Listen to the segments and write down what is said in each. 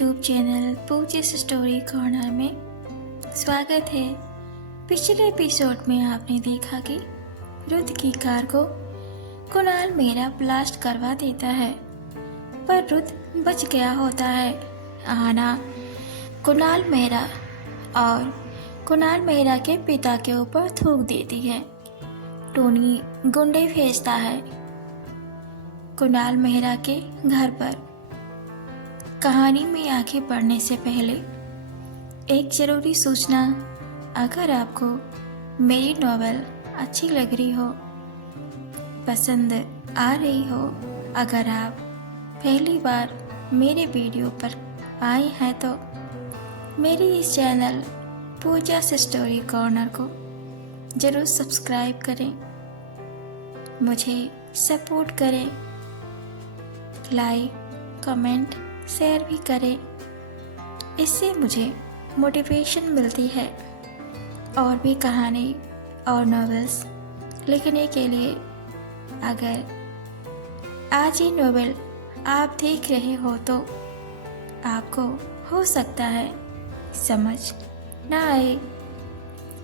YouTube channel पूजिस story corner में स्वागत है। पिछले एपिसोड में आपने देखा कि रुद्र की कार को कुणाल मेहरा ब्लास्ट करवा देता है, पर रुद्र बच गया होता है। आना कुणाल मेहरा और कुणाल मेहरा के पिता के ऊपर थूक देती है। टोनी गुंडे भेजता है कुणाल मेहरा के घर पर। कहानी में आगे बढ़ने से पहले एक ज़रूरी सूचना, अगर आपको मेरी नॉवेल अच्छी लग रही हो, पसंद आ रही हो, अगर आप पहली बार मेरे वीडियो पर आए हैं तो मेरी इस चैनल पूजा स्टोरी कॉर्नर को ज़रूर सब्सक्राइब करें, मुझे सपोर्ट करें, लाइक कमेंट शेयर भी करें। इससे मुझे मोटिवेशन मिलती है और भी कहानी और नॉवेल्स लिखने के लिए। अगर आज ये नॉवेल आप देख रहे हो तो आपको हो सकता है समझ ना आए।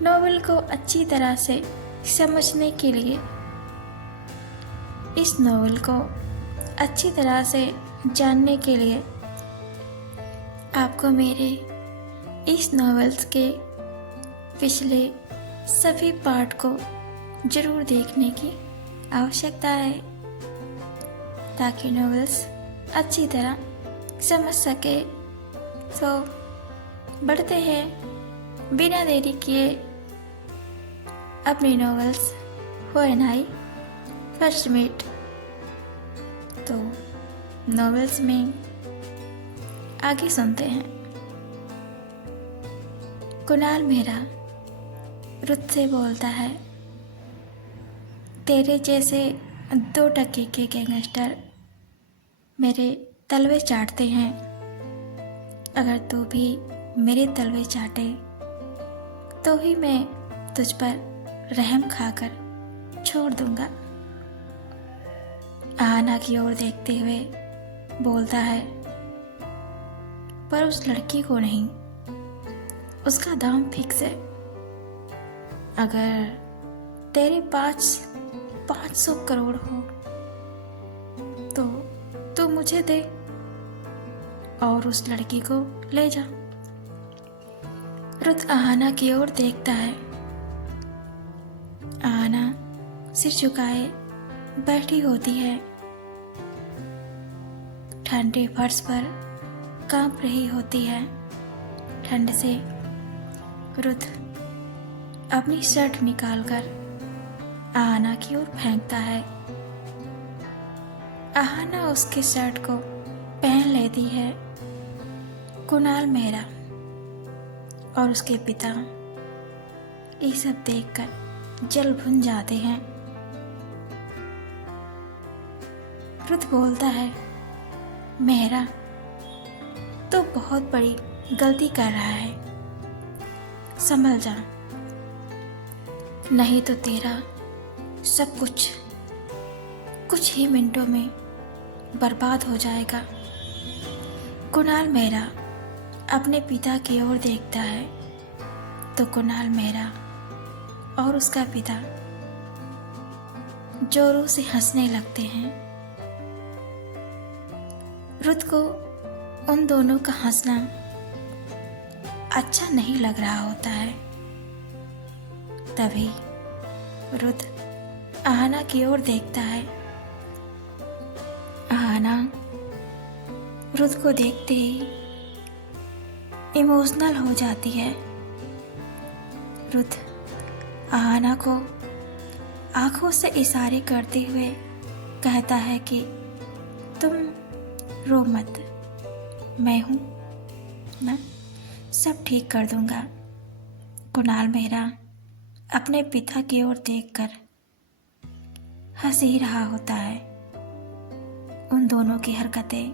नॉवेल को अच्छी तरह से समझने के लिए, इस नॉवेल को अच्छी तरह से जानने के लिए आपको मेरे इस नॉवेल्स के पिछले सभी पार्ट को ज़रूर देखने की आवश्यकता है, ताकि नॉवेल्स अच्छी तरह समझ सके। तो बढ़ते हैं बिना देरी किए अपनी novels when I first meet. तो नॉवेल्स में आगे सुनते हैं। कुणाल मेहरा रुद्र से बोलता है, तेरे जैसे 2 टके के गैंगस्टर मेरे तलवे चाटते हैं। अगर तू भी मेरे तलवे चाटे तो ही मैं तुझ पर रहम खाकर छोड़ दूंगा। आना की ओर देखते हुए बोलता है, पर उस लड़की को नहीं, उसका दाम फिक्स है। अगर तेरे 500 करोड़ हो तो तू मुझे दे और उस लड़की को ले जा। रुद्र आहाना की ओर देखता है। आहाना सिर झुकाए बैठी होती है, ठंडे फर्श पर कांप रही होती है। ठंड से रुद्र अपनी शर्ट निकालकर आहाना की ओर फेंकता है। आहाना उसके शर्ट को पहन लेती है। कुणाल मेहरा और उसके पिता ये सब देखकर जल भुन जाते हैं। रुद्र बोलता है, मेहरा तो बहुत बड़ी गलती कर रहा है, संभल जा, नहीं तो तेरा सब कुछ ही मिनटों में बर्बाद हो जाएगा। कुणाल मेहरा अपने पिता की ओर देखता है तो कुणाल मेहरा और उसका पिता जोरों से हंसने लगते हैं। रुद्र को उन दोनों का हंसना अच्छा नहीं लग रहा होता है। तभी रुद्र आहाना की ओर देखता है। आहाना रुद्र को देखते ही इमोशनल हो जाती है। रुद्र आहाना को आंखों से इशारे करते हुए कहता है कि तुम रो मत, मैं हूँ ना, सब ठीक कर दूंगा। कुणाल मेहरा अपने पिता की ओर देखकर हंस ही रहा होता है। उन दोनों की हरकतें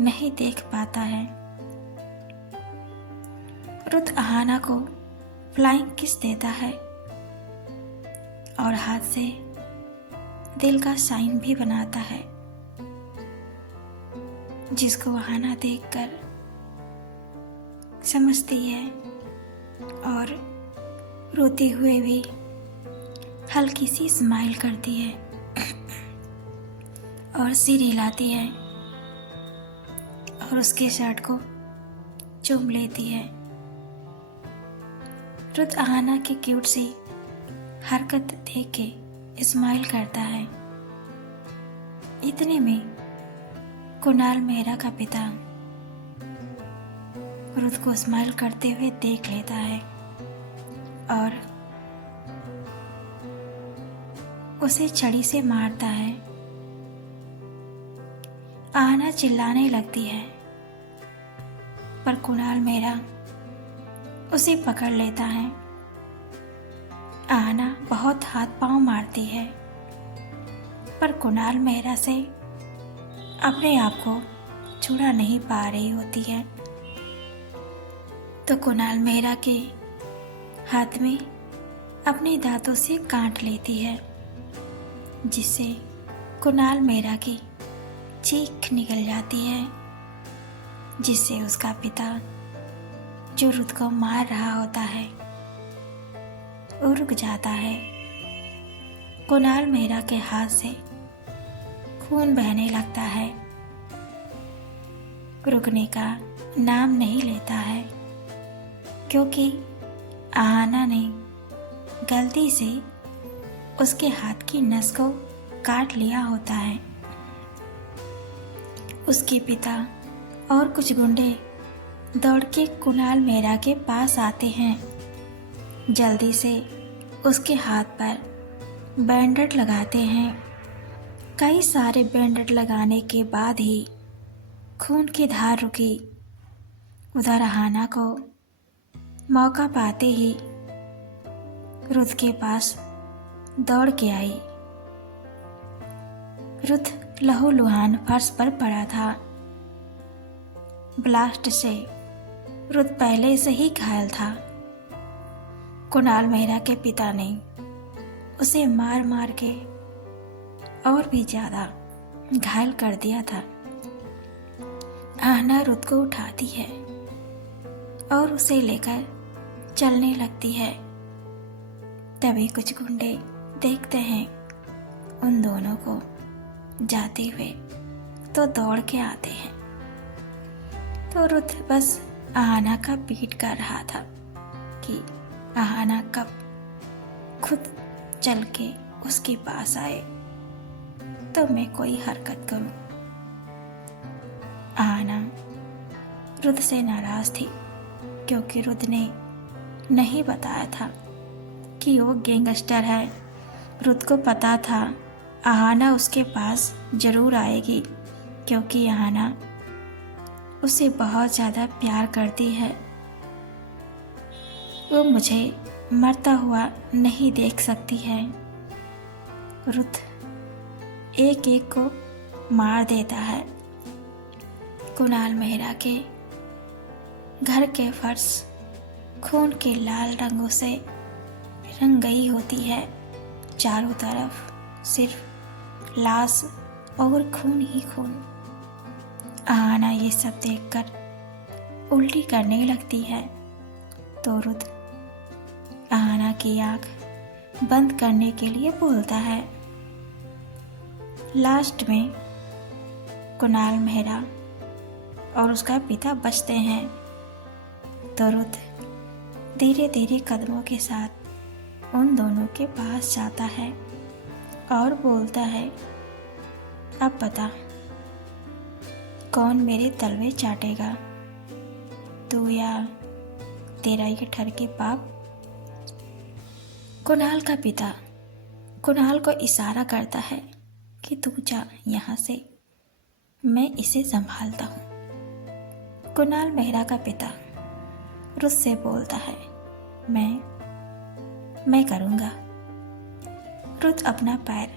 नहीं देख पाता है। रुद्र आहाना को फ्लाइंग किस देता है और हाथ से दिल का साइन भी बनाता है। जिसको आना देखकर समझती है और रोते हुए भी हल्की सी स्माइल करती है और सिर हिलाती है और उसके शर्ट को चूम लेती है। रुद आहाना की क्यूट सी हरकत देख के स्माइल करता है। इतने में कुणाल मेहरा का पिता रुद को स्माइल करते हुए देख लेता है और उसे छड़ी से मारता है। आहाना चिल्लाने लगती है पर कुणाल मेहरा उसे पकड़ लेता है। आहाना बहुत हाथ पांव मारती है पर कुणाल मेहरा से अपने आप को छुड़ा नहीं पा रही होती है। तो कुणाल मेहरा के हाथ में अपने दांतों से काट लेती है, जिससे कुणाल मेहरा की चीख निकल जाती है, जिससे उसका पिता जो रुद को मार रहा होता है वो रुक जाता है। कुणाल मेहरा के हाथ से खून बहने लगता है, रुकने का नाम नहीं लेता है, क्योंकि आहाना ने गलती से उसके हाथ की नस को काट लिया होता है। उसके पिता और कुछ गुंडे दौड़ के कुणाल मेहरा के पास आते हैं। जल्दी से उसके हाथ पर बैंडेड लगाते हैं। कई सारे बैंडेड लगाने के बाद ही खून की धार रुकी। उधर आहाना को मौका पाते ही रुद के पास दौड़ के आई। रुद लहूलुहान फर्श पर पड़ा था। ब्लास्ट से रुद पहले से ही घायल था। कुणाल मेहरा के पिता ने उसे मार मार के और भी ज्यादा घायल कर दिया था। आहाना रुद को उठाती है और उसे लेकर चलने लगती है। तभी कुछ गुंडे देखते हैं उन दोनों को जाते हुए, तो दौड़ के आते हैं। तो रुद बस आहाना का पीठ कर रहा था कि आहाना कब खुद चल के उसके पास आए तो मैं कोई हरकत करूं। आहाना रुद से नाराज थी, क्योंकि रुद ने नहीं बताया था कि वो गैंगस्टर है। रुद को पता था आहाना उसके पास जरूर आएगी, क्योंकि आहाना उसे बहुत ज़्यादा प्यार करती है। वो मुझे मरता हुआ नहीं देख सकती है। रुद एक एक को मार देता है। कुणाल मेहरा के घर के फर्श खून के लाल रंगों से रंग गई होती है। चारों तरफ सिर्फ लाश और खून ही खून। आहाना ये सब देखकर उल्टी करने लगती है, तो रुद आहाना की आंख बंद करने के लिए बोलता है। लास्ट में कुणाल मेहरा और उसका पिता बचते हैं, तो रुद धीरे धीरे कदमों के साथ उन दोनों के पास जाता है और बोलता है, अब बता कौन मेरे तलवे चाटेगा, तू या तेरा ये ठरके बाप। कुणाल का पिता कुणाल को इशारा करता है कि तू जा यहाँ से, मैं इसे संभालता हूँ। कुणाल मेहरा का पिता रुद से बोलता है, मैं करूँगा। रुद अपना पैर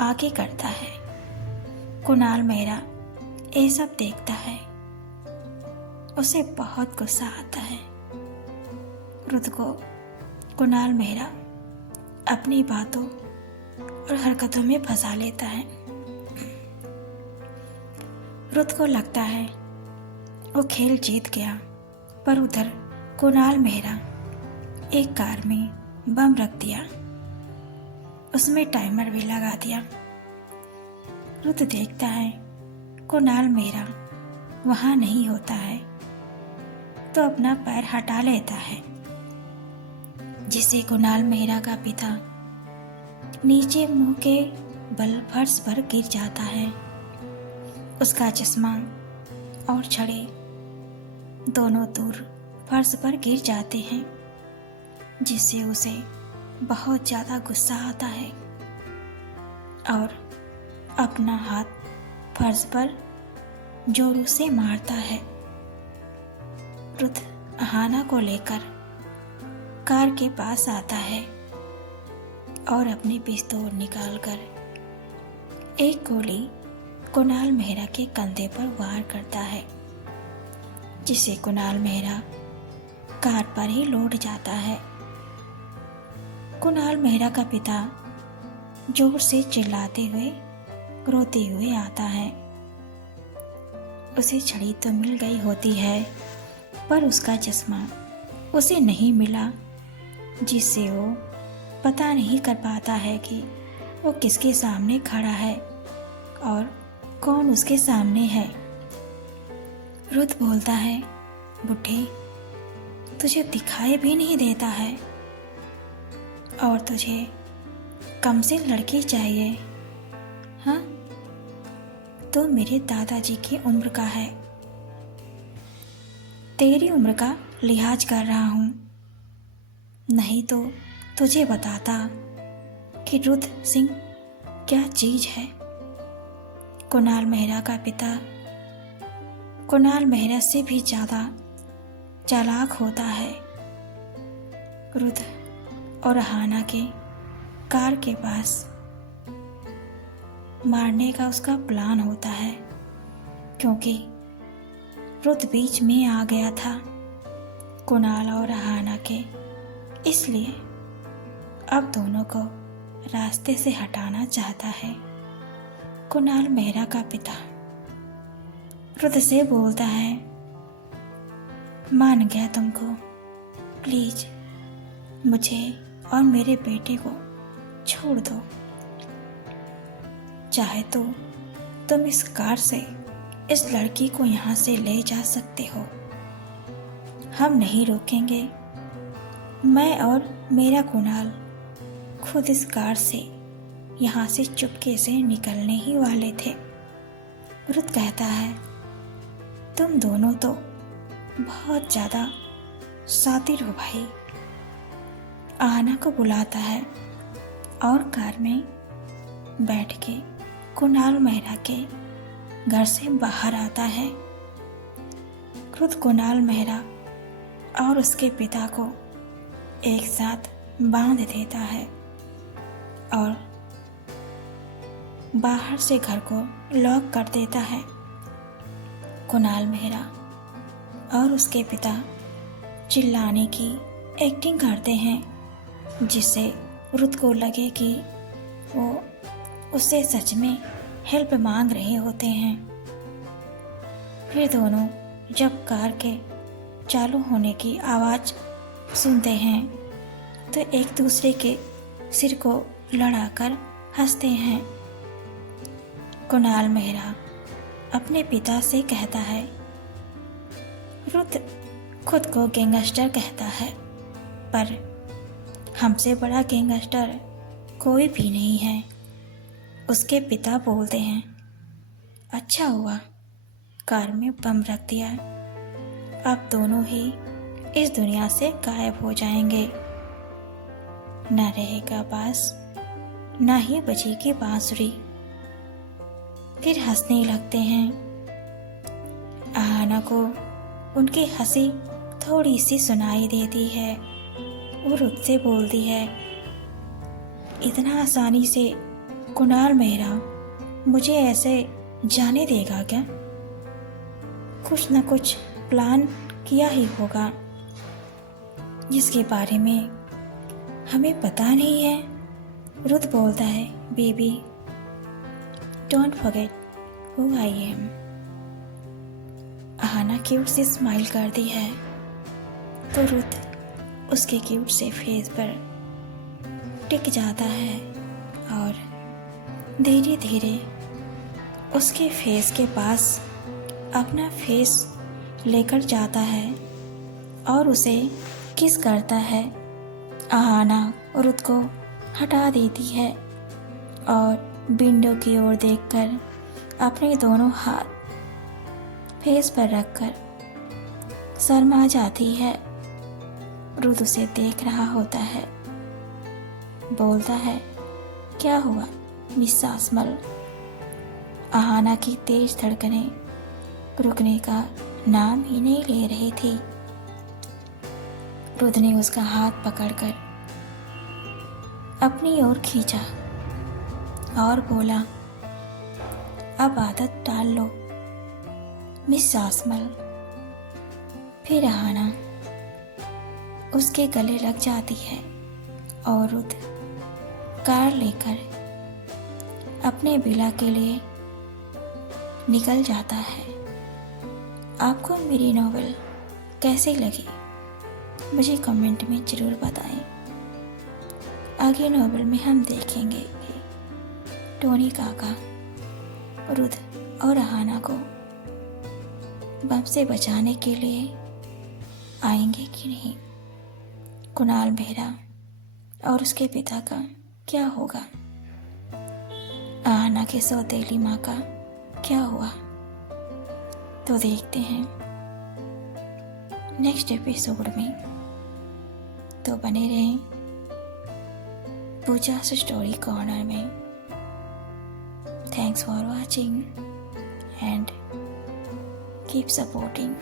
आगे करता है। कुणाल मेहरा ये सब देखता है, उसे बहुत गुस्सा आता है। रुद को कुणाल मेहरा अपनी बातों और हरकतों में फंसा लेता है। रुत को लगता है वो खेल जीत गया, पर उधर कुणाल मेहरा एक कार में बम रख दिया, उसमें टाइमर भी लगा दिया। रुत देखता है कुणाल मेहरा वहां नहीं होता है, तो अपना पैर हटा लेता है, जिससे कुणाल मेहरा का पिता नीचे मुंह के बल फर्श पर गिर जाता है। उसका चश्मा और छड़े दोनों दूर फर्श पर गिर जाते हैं, जिससे उसे बहुत ज़्यादा गुस्सा आता है और अपना हाथ फर्श पर जोरों से मारता है। रुत अहाना को लेकर कार के पास आता है और अपनी पिस्तौल निकालकर एक गोली कुणाल मेहरा के कंधे पर वार करता है, जिससे कुणाल मेहरा कार पर ही लौट जाता है। कुणाल मेहरा का पिता जोर से चिल्लाते हुए रोते हुए आता है। उसे छड़ी तो मिल गई होती है, पर उसका चश्मा उसे नहीं मिला, जिससे वो पता नहीं कर पाता है कि वो किसके सामने खड़ा है और कौन उसके सामने है। रुत बोलता है, बुढ़े, तुझे दिखाई भी नहीं देता है और तुझे कम से लड़की चाहिए, हाँ? तो मेरे दादाजी की उम्र का है, तेरी उम्र का लिहाज कर रहा हूँ, नहीं तो तुझे बताता कि रुत सिंह क्या चीज है। कुणाल मेहरा का पिता कुणाल मेहरा से भी ज्यादा चालाक होता है। रुत और अहाना के कार के पास मारने का उसका प्लान होता है, क्योंकि रुत बीच में आ गया था कुणाल और अहाना के, इसलिए अब दोनों को रास्ते से हटाना चाहता है। कुणाल मेहरा का पिता रुत से बोलता है, मान गया तुमको, प्लीज मुझे और मेरे बेटे को छोड़ दो, चाहे तो तुम इस कार से इस लड़की को यहाँ से ले जा सकते हो, हम नहीं रोकेंगे। मैं और मेरा कुणाल खुद इस कार से यहाँ से चुपके से निकलने ही वाले थे। रुत कहता है, तुम दोनों तो बहुत ज़्यादा शातिर हो भाई। आहना को बुलाता है और कार में बैठ के कुणाल मेहरा के घर से बाहर आता है। रुत कुणाल मेहरा और उसके पिता को एक साथ बांध देता है और बाहर से घर को लॉक कर देता है। कुणाल मेहरा और उसके पिता चिल्लाने की एक्टिंग करते हैं, जिससे रुत को लगे कि वो उससे सच में हेल्प मांग रहे होते हैं। फिर दोनों जब कार के चालू होने की आवाज़ सुनते हैं तो एक दूसरे के सिर को लड़ाकर हंसते हैं। कुणाल मेहरा अपने पिता से कहता है, रुत खुद को गैंगस्टर कहता है, पर हमसे बड़ा गैंगस्टर कोई भी नहीं है। उसके पिता बोलते हैं, अच्छा हुआ कार में बम रख दिया, अब दोनों ही इस दुनिया से गायब हो जाएंगे, न रहेगा बांस ना ही बजेगी बांसुरी। फिर हंसने लगते हैं। आहना को उनकी हंसी थोड़ी सी सुनाई देती है। वो रुत से बोलती है, इतना आसानी से कुणाल मेहरा मुझे ऐसे जाने देगा क्या? कुछ न कुछ प्लान किया ही होगा जिसके बारे में हमें पता नहीं है। रुत बोलता है, baby don't forget who I am. Ahana cute से स्माइल करती है तो रुथ उसके क्यूट से फेस पर टिक जाता है और धीरे धीरे उसके फेस के पास अपना फेस लेकर जाता है और उसे किस करता है। अहाना रुथ को हटा देती है और विंडो की ओर देखकर अपने दोनों हाथ फेस पर रखकर शर्मा जाती है। रुथ उसे देख रहा होता है, बोलता है, क्या हुआ मिस आसमल? अहाना की तेज धड़कनें रुकने का नाम ही नहीं ले रही थी। रुथ ने उसका हाथ पकड़कर अपनी ओर खींचा और बोला, अब आदत डाल लो मिस आसमल। फिर अहाना उसके गले लग जाती है और रुथ कार लेकर अपने विला के लिए निकल जाता है। आपको मेरी नॉवेल कैसी लगी मुझे कमेंट में ज़रूर बताएं। आगे नॉवेल में हम देखेंगे कि टोनी काका रुथ और अहाना को बम से बचाने के लिए आएंगे कि नहीं। कुणाल मेहरा और उसके पिता का क्या होगा। अहाना के सौतेली माँ का क्या हुआ। तो देखते हैं नेक्स्ट एपिसोड में। तो बने रहें पूजा स्टोरी कॉर्नर में। Thanks for watching and keep supporting.